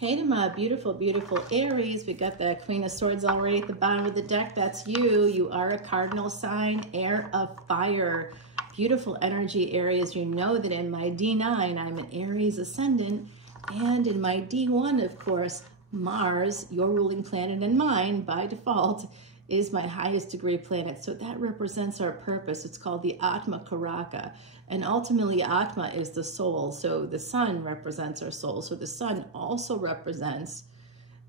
Hey to my beautiful, beautiful Aries. We got the Queen of Swords already at the bottom of the deck. That's you. You are a cardinal sign, air of fire. Beautiful energy, Aries. You know that in my D9, I'm an Aries Ascendant. And in my D1, of course, Mars, your ruling planet and mine, by default, is my highest degree planet. So that represents our purpose. It's called the Atma Karaka. And ultimately, Atma is the soul. So the sun represents our soul. So the sun also represents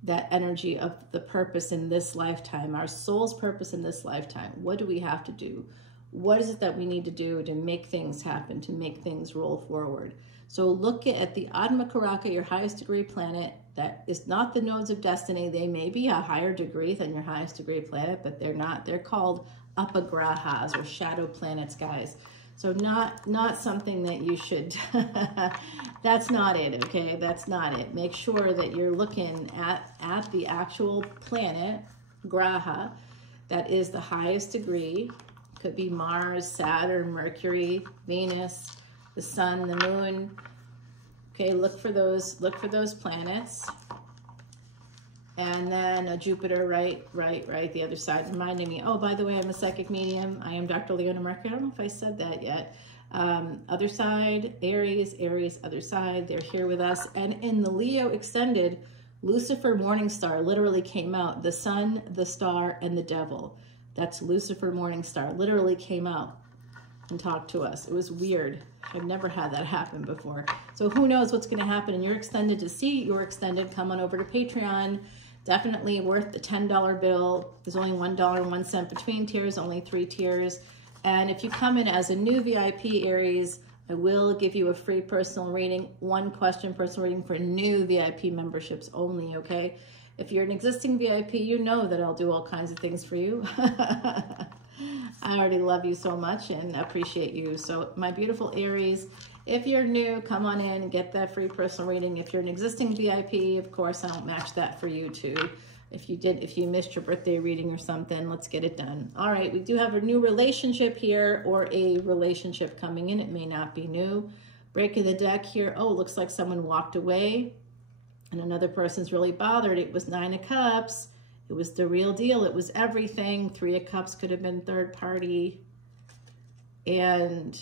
that energy of the purpose in this lifetime, our soul's purpose in this lifetime. What do we have to do? What is it that we need to do to make things happen, to make things roll forward? So look at the Atma Karaka, your highest degree planet. That is not the nodes of destiny. They may be a higher degree than your highest degree planet, but they're not. They're called apagrahas or shadow planets, guys. So not something that you should, that's not it, okay? That's not it. Make sure that you're looking at the actual planet, graha, that is the highest degree. Could be Mars, Saturn, Mercury, Venus, the sun, the moon. Okay, look for those planets. And then Jupiter, right, the other side, reminding me, oh, by the way, I'm a psychic medium. I am Dr. Leona Mercury. I don't know if I said that yet. Other side, Aries, other side, they're here with us. And in the Leo extended, Lucifer Morningstar literally came out. The sun, the star, and the devil. That's Lucifer Morningstar, literally came out and talked to us. It was weird. I've never had that happen before. So who knows what's going to happen in your extended. To see your extended, come on over to Patreon. Definitely worth the $10 bill. There's only $1.01 between tiers, only 3 tiers. And if you come in as a new VIP Aries, I will give you a free personal reading, 1 question personal reading for new VIP memberships only, okay? If you're an existing VIP, you know that I'll do all kinds of things for you. I already love you so much and appreciate you. So my beautiful Aries, if you're new, come on in and get that free personal reading. If you're an existing VIP, of course, I'll match that for you too. If you missed your birthday reading or something, let's get it done. All right, we do have a new relationship here or a relationship coming in. It may not be new. Breaking the deck here. Oh, looks like someone walked away and another person's really bothered. It was 9 of Cups. It was the real deal. It was everything. 3 of Cups could have been third party. And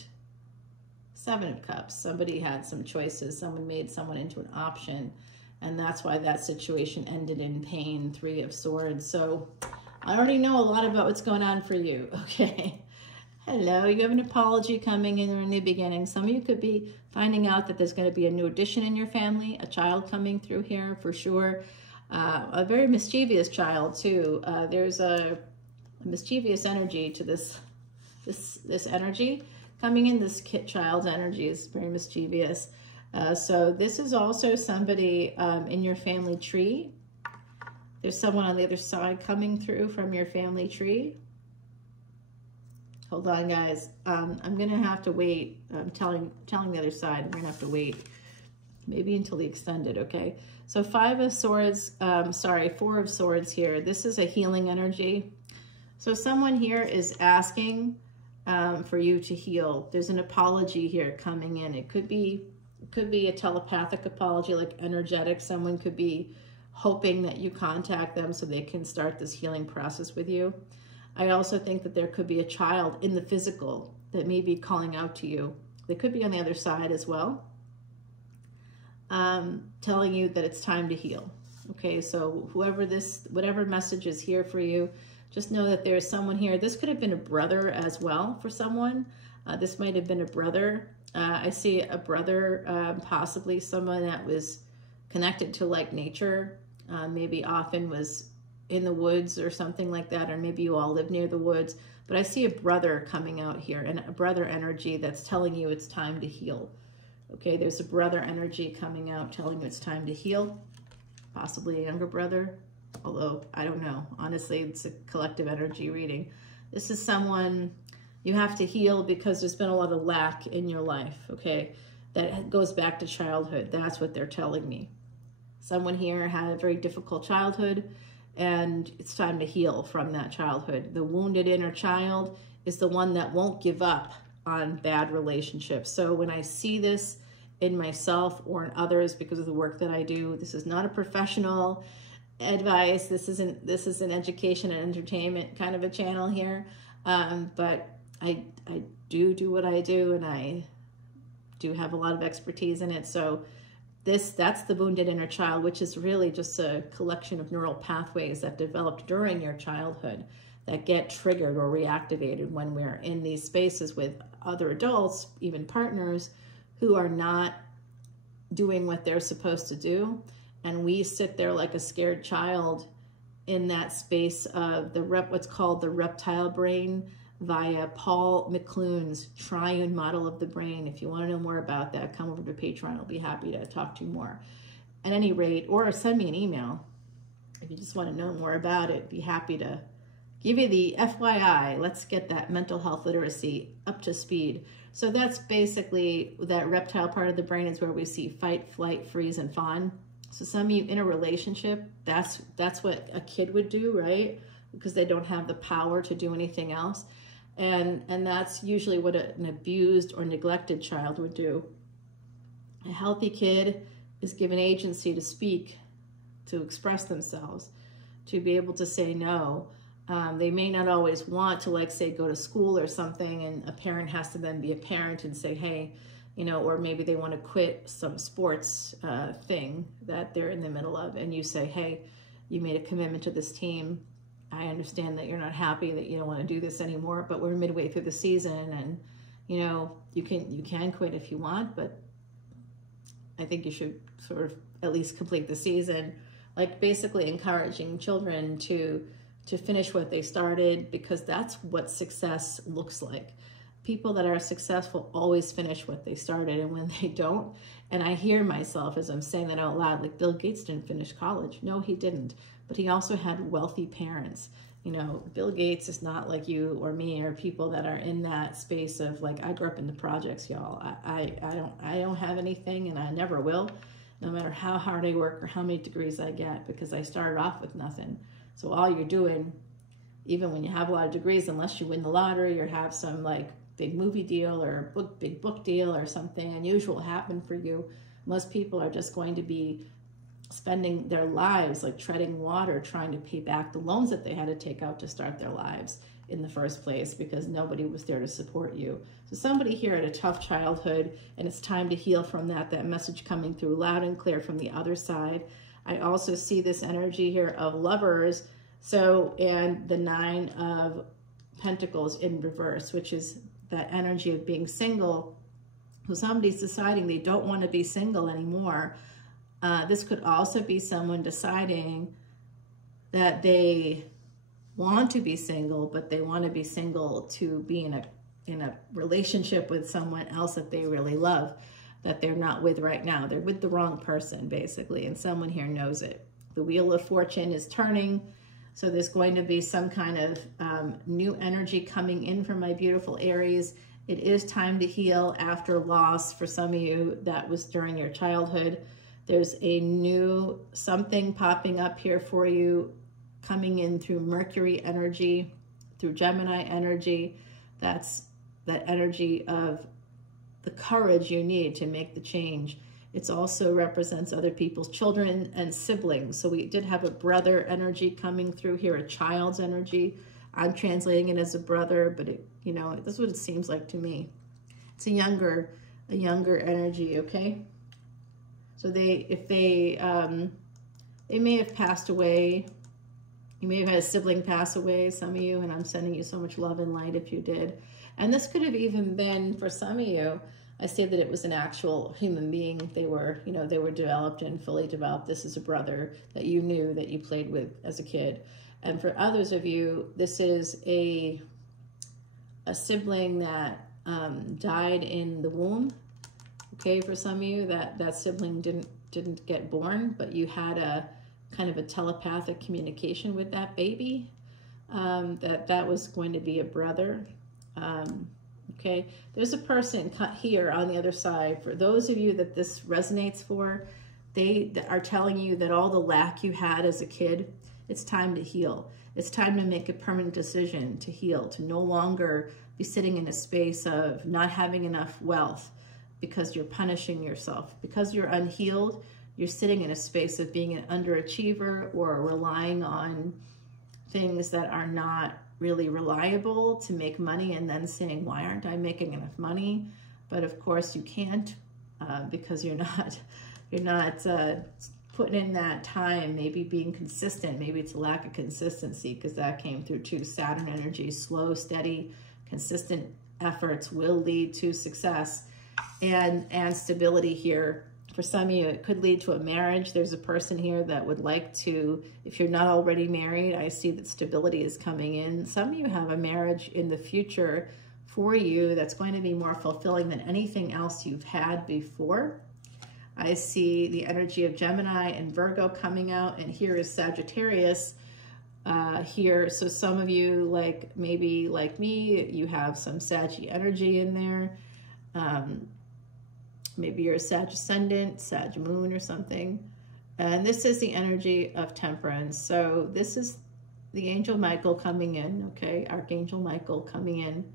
7 of Cups. Somebody had some choices. Someone made someone into an option. And that's why that situation ended in pain. 3 of Swords. So I already know a lot about what's going on for you. Okay. Hello. You have an apology coming in or a new beginning. Some of you could be finding out that there's going to be a new addition in your family. A child coming through here for sure. A very mischievous child too. There's a mischievous energy to this energy coming in. This child's energy is very mischievous. So this is also somebody in your family tree. There's someone on the other side coming through from your family tree. Hold on, guys. I'm gonna have to wait. I'm telling the other side. I'm gonna have to wait. Maybe until the extended, okay? So 5 of Swords, 4 of Swords here. This is a healing energy. So someone here is asking for you to heal. There's an apology here coming in. It could be a telepathic apology, like energetic. Someone could be hoping that you contact them so they can start this healing process with you. I also think that there could be a child in the physical that may be calling out to you. They could be on the other side as well. Telling you that it's time to heal. Okay, so whatever message is here for you, just know that there's someone here. This could have been a brother as well for someone. This might have been a brother. I see a brother, possibly someone that was connected to like nature, maybe often was in the woods or something like that, or maybe you all live near the woods. But I see a brother coming out here, and a brother energy that's telling you it's time to heal. Okay, there's a brother energy coming out telling you it's time to heal. Possibly a younger brother, although I don't know. Honestly, it's a collective energy reading. This is someone you have to heal because there's been a lot of lack in your life, okay? That goes back to childhood. That's what they're telling me. Someone here had a very difficult childhood, and it's time to heal from that childhood. The wounded inner child is the one that won't give up on bad relationships. So when I see this in myself or in others because of the work that I do. This is not a professional advice. This is an education and entertainment kind of a channel here. But I do what I do, and I do have a lot of expertise in it. So that's the wounded inner child, which is really just a collection of neural pathways that developed during your childhood that get triggered or reactivated when we're in these spaces with other adults, even partners, who are not doing what they're supposed to do. And we sit there like a scared child in that space of what's called the reptile brain via Paul McClune's triune model of the brain. If you want to know more about that, come over to Patreon. I'll be happy to talk to you more. At any rate, or send me an email. If you just want to know more about it, be happy to give you the FYI. Let's get that mental health literacy up to speed. So that's basically that reptile part of the brain is where we see fight, flight, freeze, and fawn. So some of you in a relationship, that's what a kid would do, right? Because they don't have the power to do anything else. And that's usually what an abused or neglected child would do. A healthy kid is given agency to speak, to express themselves, to be able to say no. They may not always want to, like, say, go to school or something, and a parent has to then be a parent and say, hey, you know, or maybe they want to quit some sports thing that they're in the middle of, and you say, hey, you made a commitment to this team. I understand that you're not happy, that you don't want to do this anymore, but we're midway through the season, and, you know, you can quit if you want, but I think you should sort of at least complete the season. Like, basically encouraging children to finish what they started, because that's what success looks like. People that are successful always finish what they started, and when they don't, and I hear myself as I'm saying that out loud, like, Bill Gates didn't finish college. No, he didn't, but he also had wealthy parents. You know, Bill Gates is not like you or me or people that are in that space of, like, I grew up in the projects, y'all. I don't have anything, and I never will, no matter how hard I work or how many degrees I get, because I started off with nothing. So all you're doing, even when you have a lot of degrees, unless you win the lottery or have some, like, big movie deal or big book deal or something unusual happen for you, most people are just going to be spending their lives like treading water, trying to pay back the loans that they had to take out to start their lives in the first place, because nobody was there to support you. So somebody here had a tough childhood, and it's time to heal from that. That message coming through loud and clear from the other side. I also see this energy here of Lovers, so, and the 9 of Pentacles in reverse, which is that energy of being single. So somebody's deciding they don't want to be single anymore. This could also be someone deciding that they want to be single, but they want to be single to be in a relationship with someone else that they really love, that they're not with right now. They're with the wrong person, basically, and someone here knows it. The Wheel of Fortune is turning, so there's going to be some kind of new energy coming in for my beautiful Aries. It is time to heal after loss for some of you that was during your childhood. There's a new something popping up here for you, coming in through Mercury energy, through Gemini energy. That's that energy of the courage you need to make the change. It also represents other people's children and siblings. So we did have a brother energy coming through here, a child's energy. I'm translating it as a brother, but it, you know, that's what it seems like to me. It's a younger energy, okay? So they may have passed away. You may have had a sibling pass away, some of you, and I'm sending you so much love and light if you did. And this could have even been, for some of you, I say that it was an actual human being. They were, you know, they were developed and fully developed. This is a brother that you knew, that you played with as a kid. And for others of you, this is a sibling that died in the womb. Okay, for some of you, that sibling didn't get born, but you had a kind of a telepathic communication with that baby. That was going to be a brother. Okay, there's a person cut here on the other side. For those of you that this resonates for, they are telling you that all the lack you had as a kid, it's time to heal. It's time to make a permanent decision to heal, to no longer be sitting in a space of not having enough wealth, because you're punishing yourself. Because you're unhealed, you're sitting in a space of being an underachiever or relying on things that are not really reliable to make money, and then saying, why aren't I making enough money? But of course you can't, because you're not putting in that time, maybe being consistent. Maybe it's a lack of consistency, because that came through too. Saturn energy, slow, steady, consistent efforts will lead to success and stability here. For some of you, it could lead to a marriage. There's a person here that would like to, if you're not already married, I see that stability is coming in. Some of you have a marriage in the future for you that's going to be more fulfilling than anything else you've had before. I see the energy of Gemini and Virgo coming out, and here is Sagittarius here. So some of you, like maybe like me, you have some Saggy energy in there. Maybe you're a Sag Ascendant, Sag Moon or something. And this is the energy of Temperance. So this is the Angel Michael coming in, okay? Archangel Michael coming in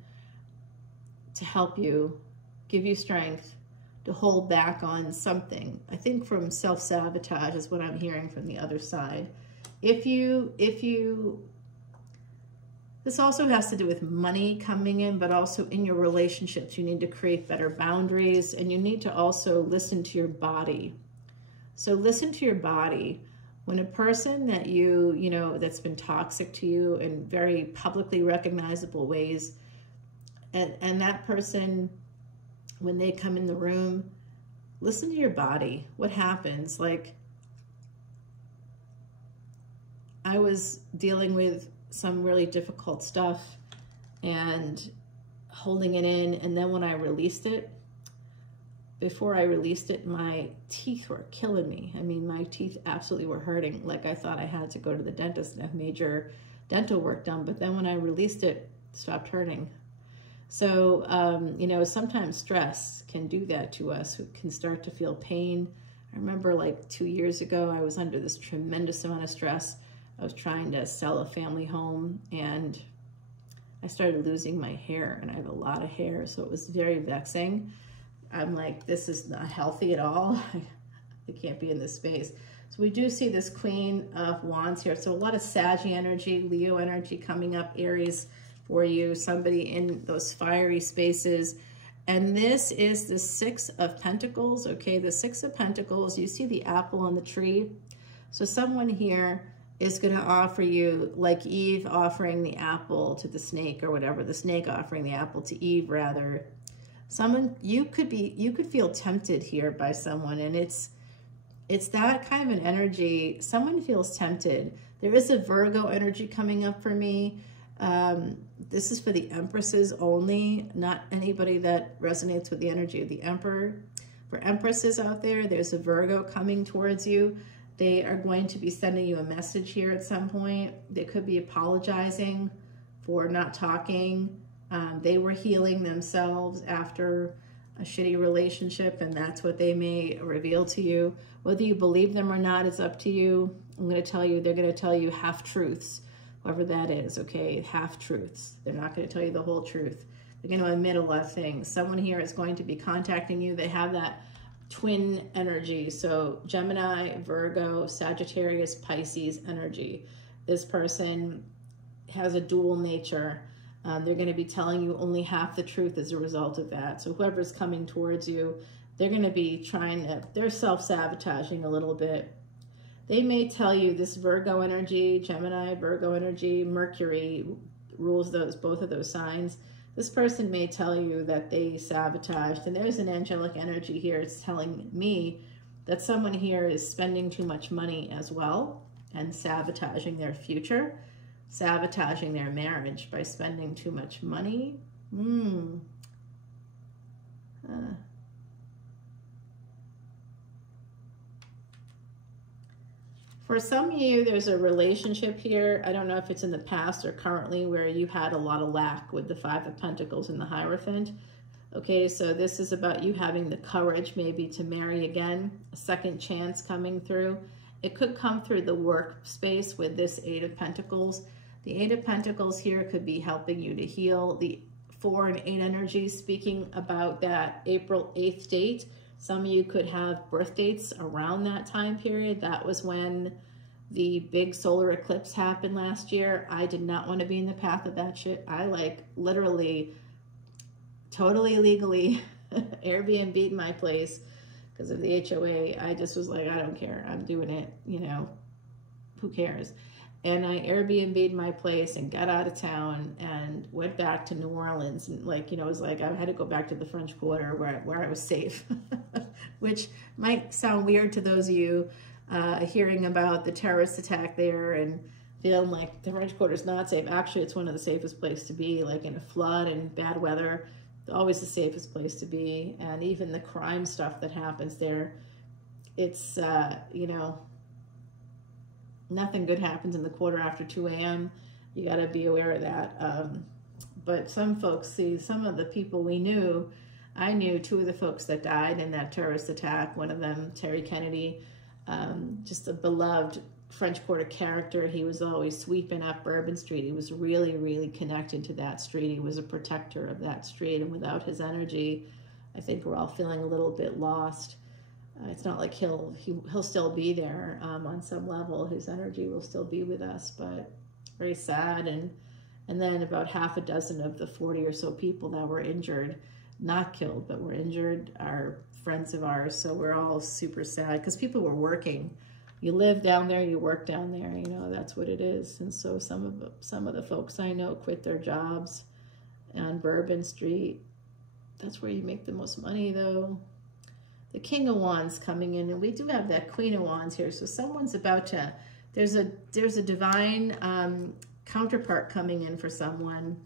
to help you, give you strength to hold back on something. I think from self-sabotage is what I'm hearing from the other side. This also has to do with money coming in, but also in your relationships, you need to create better boundaries, and you need to also listen to your body. So listen to your body. When a person that you know, that's been toxic to you in very publicly recognizable ways, and that person, when they come in the room, listen to your body. What happens? Like, I was dealing with some really difficult stuff and holding it in, and then when I released it, before I released it, my teeth were killing me. I mean, my teeth absolutely were hurting. Like, I thought I had to go to the dentist and have major dental work done, but then when I released it, it stopped hurting. So, you know, sometimes stress can do that to us. We can start to feel pain. I remember like 2 years ago, I was under this tremendous amount of stress. I was trying to sell a family home, and I started losing my hair, and I have a lot of hair, so it was very vexing. I'm like, this is not healthy at all. I can't be in this space. So we do see this Queen of Wands here. So a lot of Saggy energy, Leo energy coming up, Aries for you, somebody in those fiery spaces. And this is the Six of Pentacles, okay? The Six of Pentacles, you see the apple on the tree. So someone here is going to offer you, like Eve offering the apple to the snake or whatever, the snake offering the apple to Eve rather. Someone, you could feel tempted here by someone, and it's that kind of an energy. Someone feels tempted. There is a Virgo energy coming up for me. This is for the Empresses only, not anybody that resonates with the energy of the Emperor. For Empresses out there, there's a Virgo coming towards you. They are going to be sending you a message here at some point. They could be apologizing for not talking. They were healing themselves after a shitty relationship, and that's what they may reveal to you. Whether you believe them or not, it's up to you. I'm going to tell you, they're going to tell you half-truths, whoever that is, okay? Half-truths. They're not going to tell you the whole truth. They're going to admit a lot of things. Someone here is going to be contacting you. They have that twin energy. So Gemini, Virgo, Sagittarius, Pisces energy. This person has a dual nature. They're going to be telling you only half the truth as a result of that. So whoever's coming towards you, they're going to be they're self-sabotaging a little bit. They may tell you this Virgo energy, Gemini, Virgo energy, Mercury rules both of those signs. This person may tell you that they sabotaged, and there's an angelic energy here. It's telling me that someone here is spending too much money as well and sabotaging their future, sabotaging their marriage by spending too much money. For some of you, there's a relationship here. I don't know if it's in the past or currently where you had a lot of lack with the Five of Pentacles and the Hierophant. Okay, so this is about you having the courage maybe to marry again, a second chance coming through. It could come through the workspace with this Eight of Pentacles. The Eight of Pentacles here could be helping you to heal. The 4 and 8 energy, speaking about that April 8th date. Some of you could have birth dates around that time period. That was when the big solar eclipse happened last year. I did not want to be in the path of that shit. I like literally, totally legally Airbnb'd my place because of the HOA. I just was like, I don't care. I'm doing it, you know, who cares? And I Airbnb'd my place and got out of town and went back to New Orleans. And like, you know, it was like I had to go back to the French Quarter where I was safe, which might sound weird to those of you hearing about the terrorist attack there and feeling like the French Quarter is not safe. Actually, it's one of the safest places to be, like in a flood and bad weather. Always the safest place to be. And even the crime stuff that happens there, it's, you know, nothing good happens in the quarter after 2 a.m. You got to be aware of that. But some folks see, some of the people we knew, I knew 2 of the folks that died in that terrorist attack. One of them, Terry Kennedy, just a beloved French Quarter character. He was always sweeping up Bourbon Street. He was really, really connected to that street. He was a protector of that street. And without his energy, I think we're all feeling a little bit lost. It's not like he'll still be there on some level. His energy will still be with us, but very sad. And then about half a dozen of the 40 or so people that were injured, not killed, but were injured, are friends of ours. So we're all super sad because people were working. You live down there, you work down there, you know, that's what it is. And so some of the folks I know quit their jobs on Bourbon Street. That's where you make the most money, though. The King of Wands coming in, and we do have that Queen of Wands here. So someone's about to, there's a divine counterpart coming in for someone.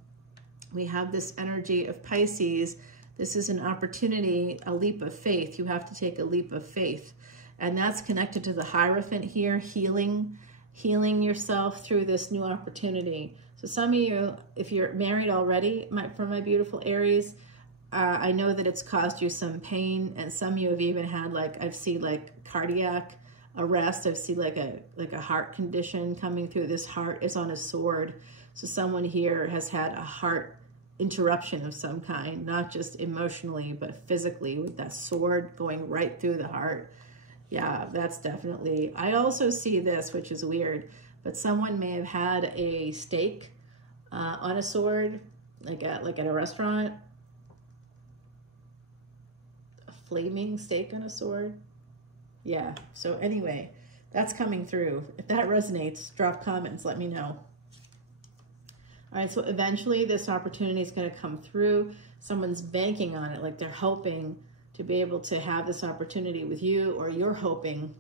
We have this energy of Pisces. This is an opportunity, a leap of faith. You have to take a leap of faith. And that's connected to the Hierophant here, healing yourself through this new opportunity. So some of you, if you're married already, for my beautiful Aries, I know that it's caused you some pain, and some of you have even had, like, I've seen like cardiac arrest. I've seen like a heart condition coming through. This heart is on a sword. So someone here has had a heart interruption of some kind, not just emotionally, but physically, with that sword going right through the heart. Yeah, that's definitely, I also see this, which is weird, but someone may have had a steak on a sword, like at a restaurant. Flaming steak on a sword. Yeah, so anyway, that's coming through. If that resonates, drop comments, let me know. All right, so eventually this opportunity is going to come through. Someone's banking on it, like they're hoping to be able to have this opportunity with you, or you're hoping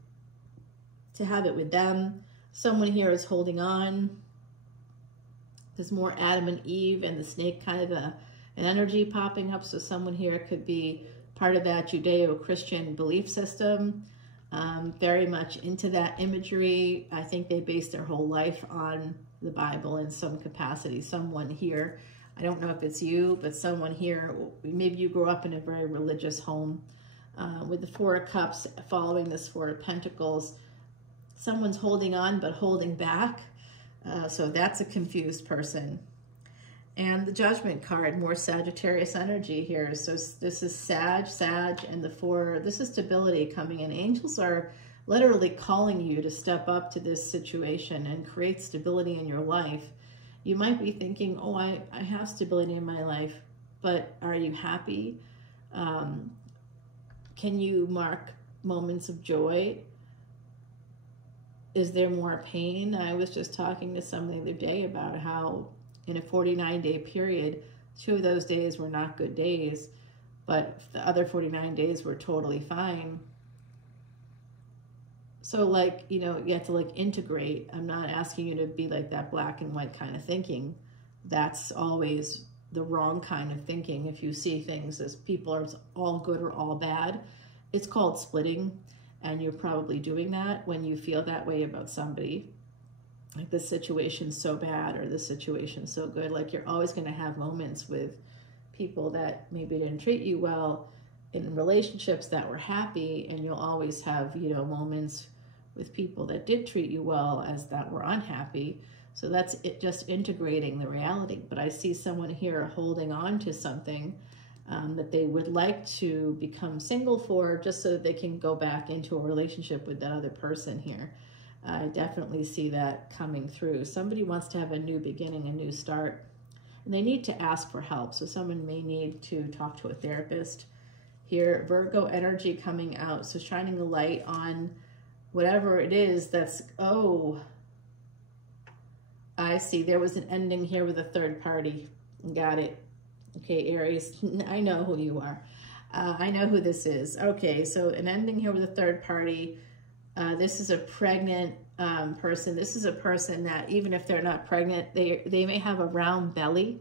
to have it with them. Someone here is holding on. There's more Adam and Eve and the snake kind of an energy popping up. So someone here could be part of that Judeo-Christian belief system, very much into that imagery. I think they base their whole life on the Bible in some capacity. Someone here, I don't know if it's you, but someone here, maybe you grew up in a very religious home with the 4 of Cups following this 4 of Pentacles. Someone's holding on but holding back. So that's a confused person. And the Judgment card, more Sagittarius energy here. So this is Sag, and the 4, this is stability coming in. Angels are literally calling you to step up to this situation and create stability in your life. You might be thinking, oh, I have stability in my life, but are you happy? Can you mark moments of joy? Is there more pain? I was just talking to someone the other day about how in a 49-day period, 2 of those days were not good days, but the other 49 days were totally fine. So like, you know, you have to like integrate. I'm not asking you to be like that black and white kind of thinking. That's always the wrong kind of thinking. If you see things as people are all good or all bad, it's called splitting. And you're probably doing that when you feel that way about somebody. Like this situation's so bad or this situation's so good. Like you're always going to have moments with people that maybe didn't treat you well, in relationships that were happy, and you'll always have, you know, moments with people that did treat you well as that were unhappy. So that's it, just integrating the reality. But I see someone here holding on to something that they would like to become single for, just so that they can go back into a relationship with that other person here. I definitely see that coming through. Somebody wants to have a new beginning, a new start, and they need to ask for help. So someone may need to talk to a therapist. Here, Virgo energy coming out, so shining the light on whatever it is that's, oh, I see. There was an ending here with a third party. Got it. Okay, Aries, I know who you are. I know who this is. Okay, so an ending here with a third party. This is a pregnant person. This is a person that even if they're not pregnant, they may have a round belly.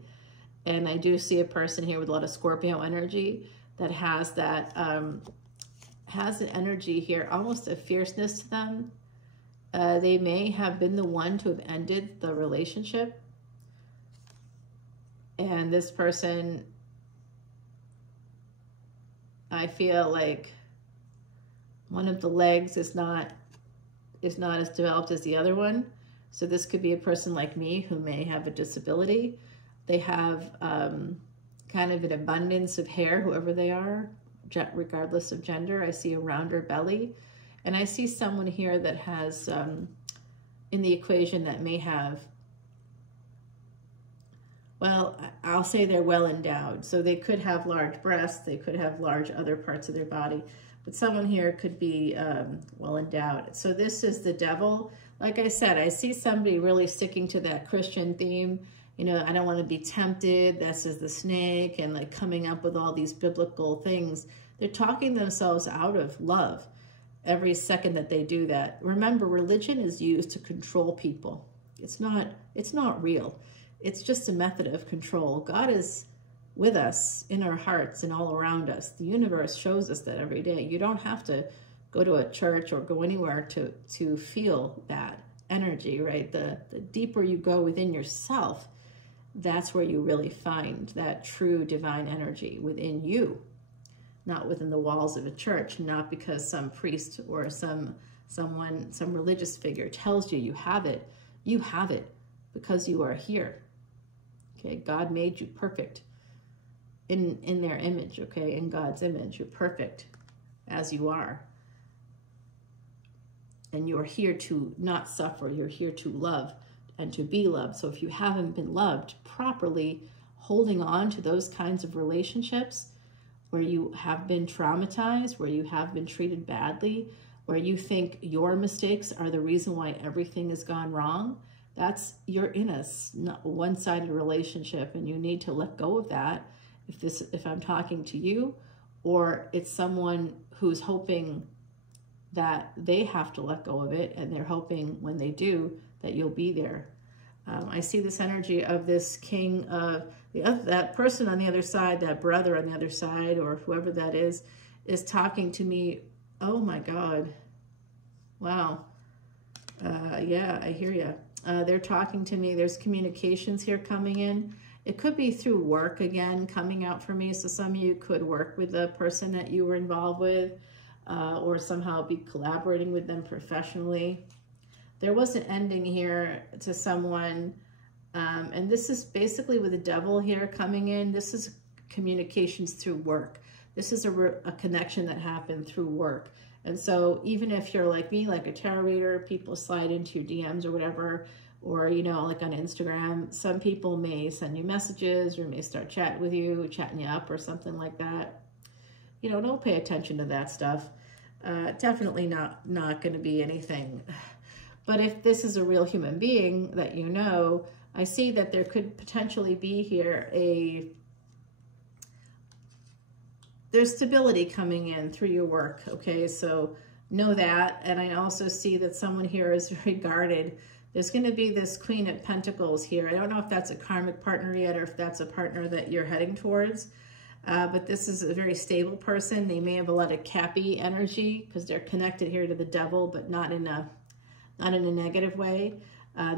And I do see a person here with a lot of Scorpio energy that has that, has an energy here, almost a fierceness to them. They may have been the one to have ended the relationship. And this person, I feel like one of the legs is not as developed as the other one. So this could be a person like me who may have a disability. They have kind of an abundance of hair, whoever they are, regardless of gender. I see a rounder belly. And I see someone here that has, in the equation, that may have, well, I'll say they're well endowed. So they could have large breasts, they could have large other parts of their body, but someone here could be well endowed. So this is the devil. Like I said, I see somebody really sticking to that Christian theme. You know, I don't want to be tempted. This is the snake, and like coming up with all these biblical things. They're talking themselves out of love every second that they do that. Remember, religion is used to control people. It's not real. It's just a method of control. God is with us in our hearts and all around us. The universe shows us that every day. You don't have to go to a church or go anywhere to feel that energy, right? The deeper you go within yourself, that's where you really find that true divine energy within you, not within the walls of a church, not because some priest or some religious figure tells you you have it. You have it because you are here. Okay, God made you perfect in their image, okay, in God's image. You're perfect as you are. And you're here to not suffer. You're here to love and to be loved. So if you haven't been loved properly, holding on to those kinds of relationships where you have been traumatized, where you have been treated badly, where you think your mistakes are the reason why everything has gone wrong, you're in a one-sided relationship, and you need to let go of that. If I'm talking to you, or it's someone who's hoping that they have to let go of it, and they're hoping when they do that you'll be there. I see this energy of this king of that person on the other side, that brother on the other side, or whoever that is talking to me. Oh my God. Wow. Yeah, I hear you. They're talking to me. There's communications here coming in. It could be through work again, coming out for me. So some of you could work with the person that you were involved with, or somehow be collaborating with them professionally. There was an ending here to someone, and this is basically with the devil here coming in. This is communications through work. This is a connection that happened through work. And so even if you're like me, like a tarot reader, people slide into your DMs or whatever, or, you know, like on Instagram, some people may send you messages or may start chatting with you, chatting you up or something like that. You know, don't pay attention to that stuff. Definitely not going to be anything. But if this is a real human being that you know, I see that there could potentially be here there's stability coming in through your work, okay? So know that. And I also see that someone here is regarded. There's going to be this Queen of Pentacles here. I don't know if that's a karmic partner yet, or if that's a partner that you're heading towards. But this is a very stable person. They may have a lot of Cappy energy because they're connected here to the devil, but not in a negative way.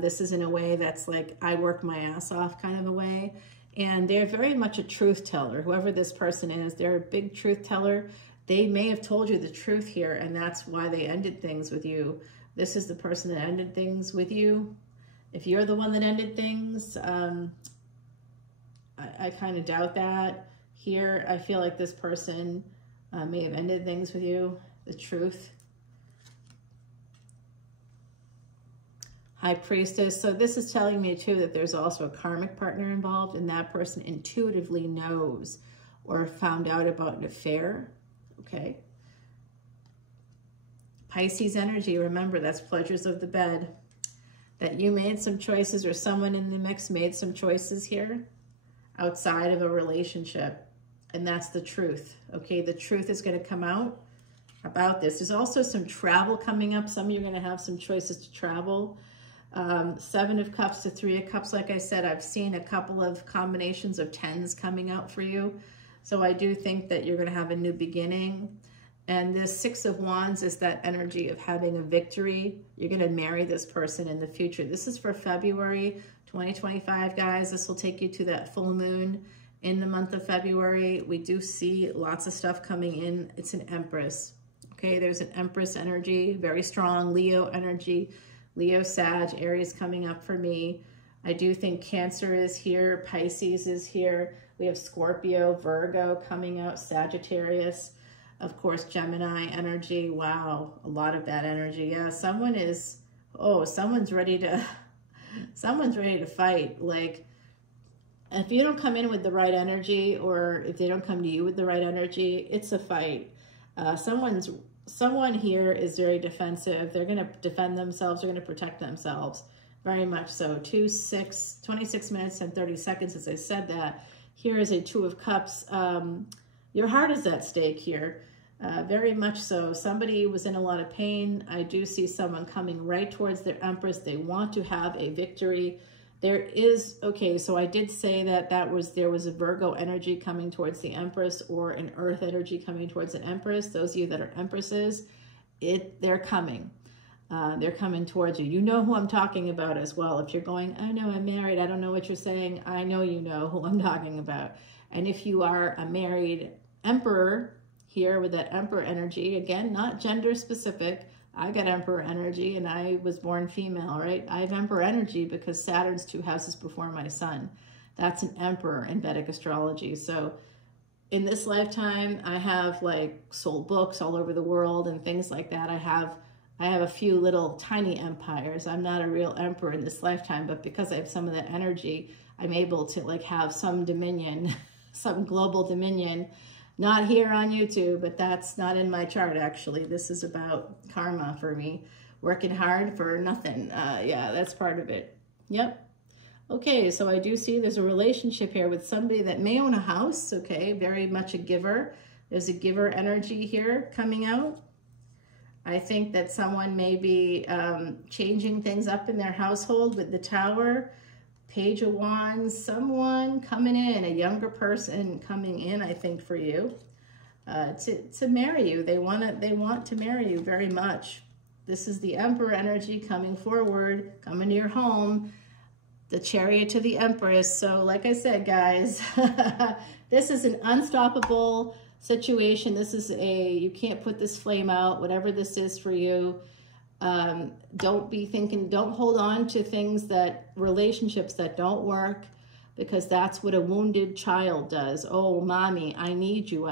This is in a way that's like, I work my ass off kind of a way. And they're very much a truth teller. Whoever this person is, they're a big truth teller. They may have told you the truth here, and that's why they ended things with you. This is the person that ended things with you. If you're the one that ended things, I kind of doubt that. Here, I feel like this person may have ended things with you. The Truth. High Priestess. So this is telling me too that there's also a karmic partner involved, and that person intuitively knows or found out about an affair. Okay. Pisces energy. Remember, that's pleasures of the bed. That you made some choices, or someone in the mix made some choices here outside of a relationship. And that's the truth. Okay. The truth is going to come out about this. There's also some travel coming up. Some of you are going to have some choices to travel. 7 of Cups to 3 of Cups. Like I said, I've seen a couple of combinations of 10s coming out for you. So I do think that you're going to have a new beginning. And this 6 of Wands is that energy of having a victory. You're going to marry this person in the future. This is for February 2025, guys. This will take you to that full moon in the month of February. We do see lots of stuff coming in. It's an Empress. Okay, there's an Empress energy, very strong. Leo energy. Leo, Sag, Aries coming up for me. I do think Cancer is here. Pisces is here. We have Scorpio, Virgo coming out, Sagittarius. Of course, Gemini energy. Wow, a lot of that energy. Yeah, someone is, oh, someone's ready to fight. Like, if you don't come in with the right energy, or if they don't come to you with the right energy, it's a fight. Someone here is very defensive. They're going to defend themselves. They're going to protect themselves. Very much so. 26 minutes and 30 seconds as I said that. Here is a 2 of Cups. Your heart is at stake here. Very much so. Somebody was in a lot of pain. I do see someone coming right towards their Empress. They want to have a victory. There is, okay, so I did say that there was a Virgo energy coming towards the Empress, or an Earth energy coming towards an Empress. Those of you that are Empresses, they're coming. They're coming towards you. You know who I'm talking about as well. If you're going, I know I'm married, I don't know what you're saying, I know you know who I'm talking about. And if you are a married Emperor here with that Emperor energy, again, not gender specific, I got Emperor energy and I was born female, right? I have Emperor energy because Saturn's 2 houses before my sun. That's an Emperor in Vedic astrology. So in this lifetime, I have like sold books all over the world and things like that. I have a few little tiny empires. I'm not a real emperor in this lifetime, but because I have some of that energy, I'm able to like have some dominion, some global dominion. Not here on YouTube, but that's not in my chart, actually. This is about karma for me. Working hard for nothing. Yeah, that's part of it. Yep. Okay, so I do see there's a relationship here with somebody that may own a house, okay? Very much a giver. There's a giver energy here coming out. I think that someone may be changing things up in their household with the Tower. Page of Wands, someone coming in, a younger person coming in, I think, for you to marry you. They want to marry you very much. This is the Emperor energy coming forward, coming to your home, the Chariot to the Empress. So like I said, guys, this is an unstoppable situation. This is you can't put this flame out, whatever this is for you. Don't hold on to relationships that don't work, because that's what a wounded child does. Oh, mommy, I need you.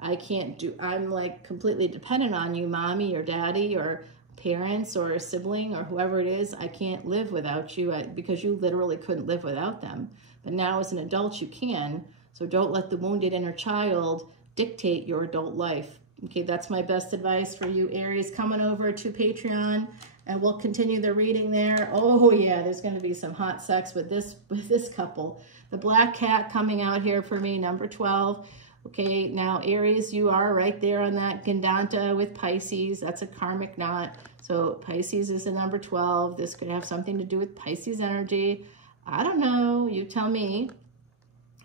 I'm like completely dependent on you, mommy or daddy or parents or a sibling or whoever it is. I can't live without you, because you literally couldn't live without them. But now as an adult, you can. So don't let the wounded inner child dictate your adult life. Okay, that's my best advice for you, Aries. Coming over to Patreon, and we'll continue the reading there. Oh yeah, there's going to be some hot sex with this couple. The Black Cat coming out here for me, number 12. Okay, now Aries, you are right there on that Gandanta with Pisces. That's a karmic knot. So Pisces is a number 12. This could have something to do with Pisces energy. I don't know. You tell me.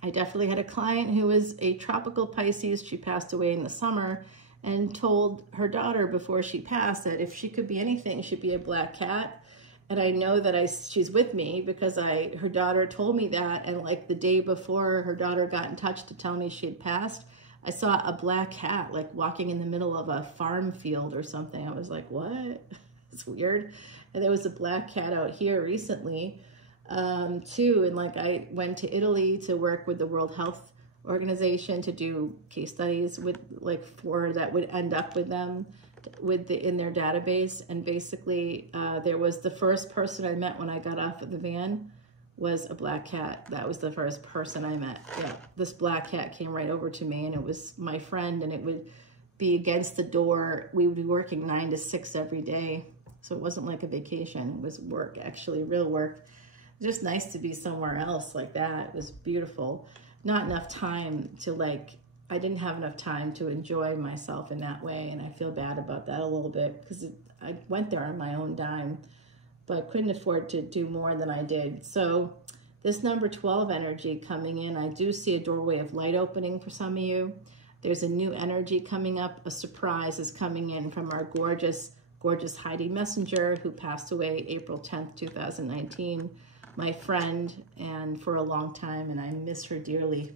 I definitely had a client who was a tropical Pisces. She passed away in the summer, and told her daughter before she passed that if she could be anything, she'd be a black cat. And I know that she's with me because her daughter told me that, and like the day before her daughter got in touch to tell me she had passed, I saw a black cat like walking in the middle of a farm field or something. I was like, what? It's weird. And there was a black cat out here recently, too. And like, I went to Italy to work with the World Health Organization to do case studies with like 4 that would end up with them in their database. And basically, there was the first person I met when I got off of the van was a black cat. That was the first person I met. Yeah, this black cat came right over to me, and it was my friend, and it would be against the door. We would be working 9 to 6 every day. So it wasn't like a vacation. It was work, actually, real work. Just nice to be somewhere else like that. It was beautiful. Not enough time to like, I didn't have enough time to enjoy myself in that way. And I feel bad about that a little bit because I went there on my own dime, but couldn't afford to do more than I did. So this number 12 energy coming in, I do see a doorway of light opening for some of you. There's a new energy coming up. A surprise is coming in from our gorgeous, gorgeous Heidi Messenger, who passed away April 10th, 2019. My friend, and for a long time, and I miss her dearly.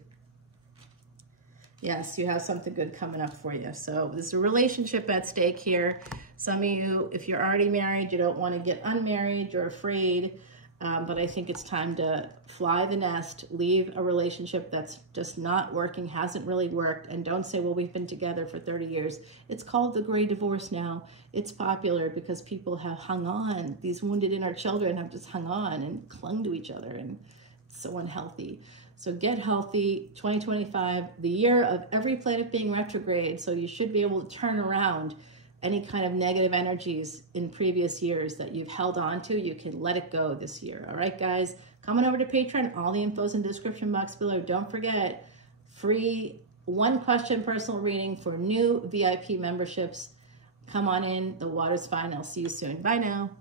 Yes, you have something good coming up for you. So there's a relationship at stake here. Some of you, if you're already married, you don't want to get unmarried, you're afraid, but I think it's time to fly the nest, leave a relationship that's just not working, hasn't really worked, and don't say, well, we've been together for 30 years. It's called the Gray Divorce now. It's popular because people have hung on. These wounded inner children have just hung on and clung to each other, and it's so unhealthy. So get healthy. 2025, the year of every planet being retrograde, so you should be able to turn around any kind of negative energies in previous years that you've held on to. You can let it go this year. All right, guys, coming over to Patreon. All the info's in the description box below. Don't forget, free 1-question personal reading for new VIP memberships. Come on in. The water's fine. I'll see you soon. Bye now.